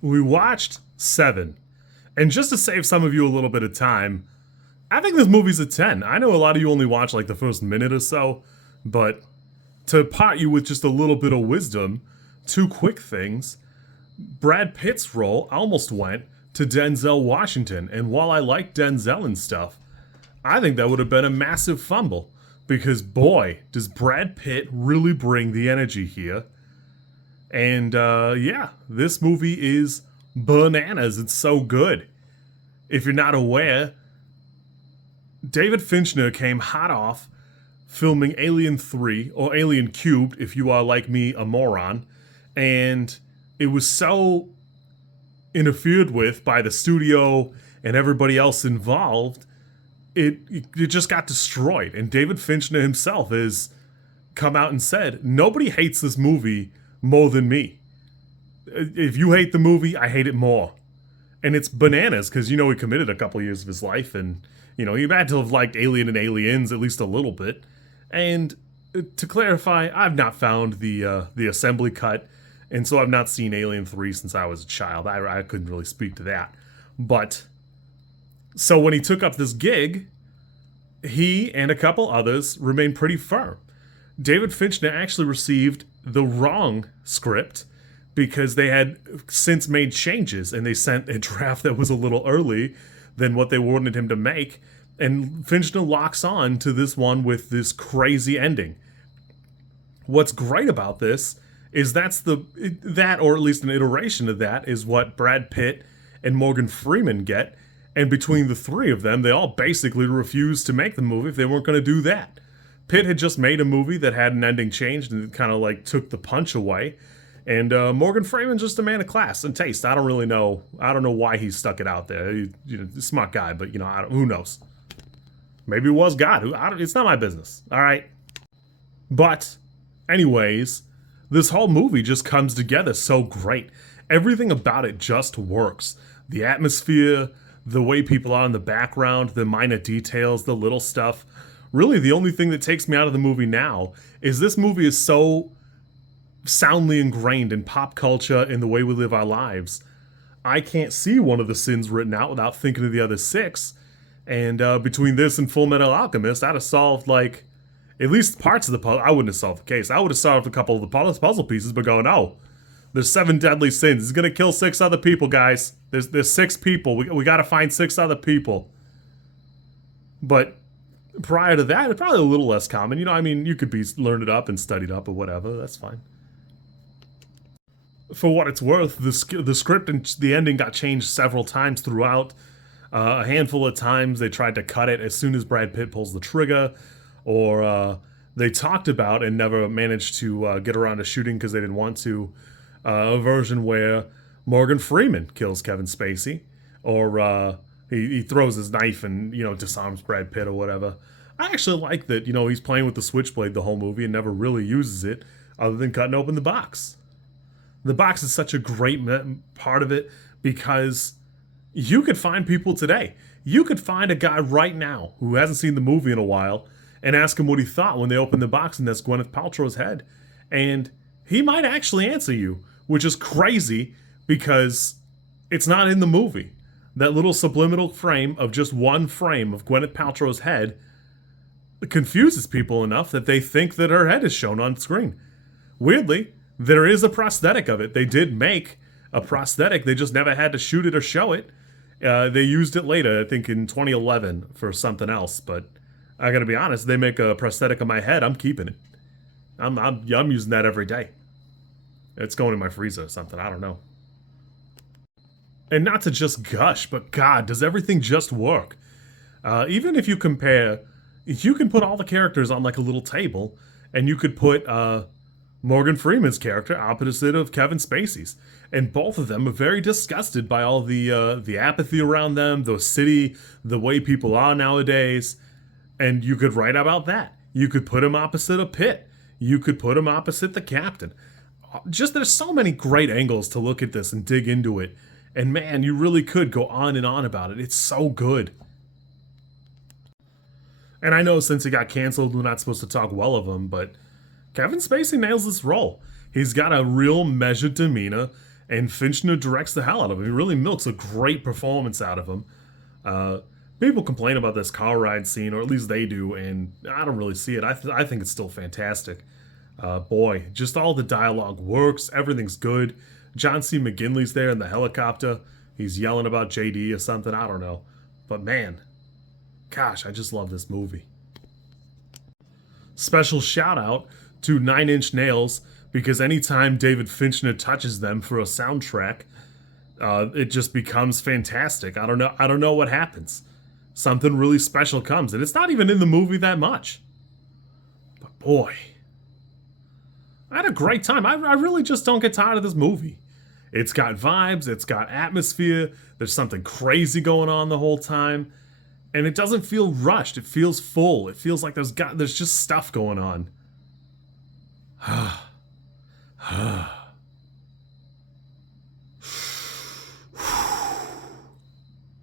we watched Seven. And just to save some of you a little bit of time, I think this movie's a 10. I know a lot of you only watch like the first minute or so, but to pot you with just a little bit of wisdom, two quick things. Brad Pitt's role almost went to Denzel Washington, and while I like Denzel and stuff, I think that would have been a massive fumble. Because boy, does Brad Pitt really bring the energy here. And yeah, this movie is bananas. It's so good. If you're not aware, David Finchner came hot off filming Alien 3, or Alien Cubed, if you are like me, a moron. And it was so interfered with by the studio and everybody else involved, it just got destroyed. And David Finchner himself has come out and said, nobody hates this movie more than me. If you hate the movie, I hate it more. And it's bananas, because, you know, he committed a couple years of his life, and, you know, he had to have liked Alien and Aliens at least a little bit. And to clarify, I've not found the assembly cut, and so I've not seen Alien 3 since I was a child. I couldn't really speak to that. But, so when he took up this gig, he and a couple others remained pretty firm. David Finchner actually received the wrong script because they had since made changes, and they sent a draft that was a little early than what they wanted him to make. And Finchner locks on to this one with this crazy ending. What's great about this is that, or at least an iteration of that, is what Brad Pitt and Morgan Freeman get. And between the three of them, they all basically refused to make the movie if they weren't going to do that. Pitt had just made a movie that had an ending changed, and it kind of like took the punch away. And Morgan Freeman's just a man of class and taste. I don't really know. I don't know why he stuck it out there. He's a smart guy, but, you know, who knows? Maybe it was God. It's not my business. All right. But anyways, this whole movie just comes together so great. Everything about it just works. The atmosphere, the way people are in the background, the minor details, the little stuff. Really, the only thing that takes me out of the movie now is this movie is so soundly ingrained in pop culture and the way we live our lives. I can't see one of the sins written out without thinking of the other six. And between this and Full Metal Alchemist, I'd have solved, like, at least parts of the puzzle. I wouldn't have solved the case. I would have solved a couple of the puzzle pieces, but going, oh, there's 7 deadly sins. He's going to kill 6 other people, guys. There's 6 people. We got to find 6 other people. But prior to that, it's probably a little less common. You know, I mean, you could be learned up and studied up or whatever. That's fine. For what it's worth, the script and the ending got changed several times throughout. A handful of times they tried to cut it as soon as Brad Pitt pulls the trigger, or they talked about and never managed to get around to shooting because they didn't want to, a version where Morgan Freeman kills Kevin Spacey, or he throws his knife and, you know, disarms Brad Pitt or whatever. I actually like that, you know, he's playing with the switchblade the whole movie and never really uses it other than cutting open the box. The box is such a great part of it because you could find people today. You could find a guy right now who hasn't seen the movie in a while and ask him what he thought when they opened the box and that's Gwyneth Paltrow's head. And he might actually answer you, which is crazy because it's not in the movie. That little subliminal frame of just one frame of Gwyneth Paltrow's head confuses people enough that they think that her head is shown on screen. Weirdly, there is a prosthetic of it. They did make a prosthetic. They just never had to shoot it or show it. They used it later, I think in 2011 for something else. But I gotta be honest, they make a prosthetic of my head, I'm keeping it. I'm using that every day. It's going in my freezer or something, I don't know. And not to just gush, but God, does everything just work? Even if you compare, if you can put all the characters on like a little table, and you could put Morgan Freeman's character opposite of Kevin Spacey's, and both of them are very disgusted by all the apathy around them, the city, the way people are nowadays, and you could write about that. You could put him opposite a Pitt. You could put him opposite the captain. Just there's so many great angles to look at this and dig into it. And man, you really could go on and on about it. It's so good. And I know since he got canceled, we're not supposed to talk well of him, but Kevin Spacey nails this role. He's got a real measured demeanor, and Finchner directs the hell out of him. He really milks a great performance out of him. Uh, People complain about this car ride scene, or at least they do, and I don't really see it. I think it's still fantastic. Boy, just all the dialogue works. Everything's good. John C. McGinley's there in the helicopter. He's yelling about JD or something. I don't know. But man, gosh, I just love this movie. Special shout out to 9 Inch Nails, because anytime David Finchner touches them for a soundtrack, it just becomes fantastic. I don't know what happens. Something really special comes, and it's not even in the movie that much. But boy, I had a great time. I really just don't get tired of this movie. It's got vibes, it's got atmosphere, there's something crazy going on the whole time, and it doesn't feel rushed. It feels full. It feels like there's just stuff going on.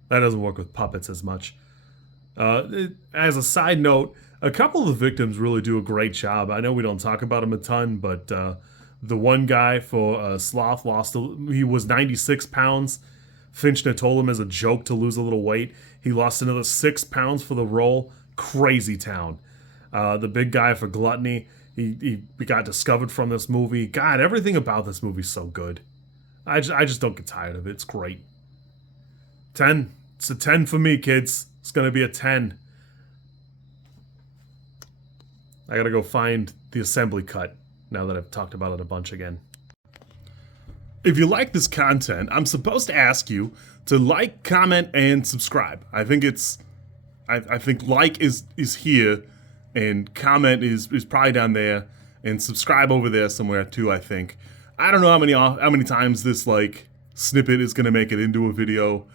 That doesn't work with puppets as much. As a side note, a couple of the victims really do a great job. I know we don't talk about them a ton, but the one guy for Sloth he was 96 pounds. Finchner told him as a joke to lose a little weight. He lost another 6 pounds for the role. Crazy town. The big guy for Gluttony, he got discovered from this movie. God, everything about this movie's so good. I just don't get tired of it. It's great. 10. It's a 10 for me, kids. It's going to be a 10. I got to go find the assembly cut now that I've talked about it a bunch again. If you like this content, I'm supposed to ask you to like, comment, and subscribe. I think like is here, and comment is probably down there, and subscribe over there somewhere too, I think. I don't know how many times this like snippet is going to make it into a video.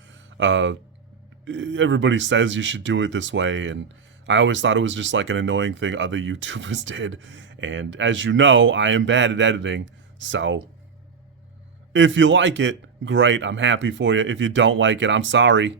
Everybody says you should do it this way, and I always thought it was just like an annoying thing other YouTubers did. And as you know, I am bad at editing, so if you like it, great, I'm happy for you. If you don't like it, I'm sorry.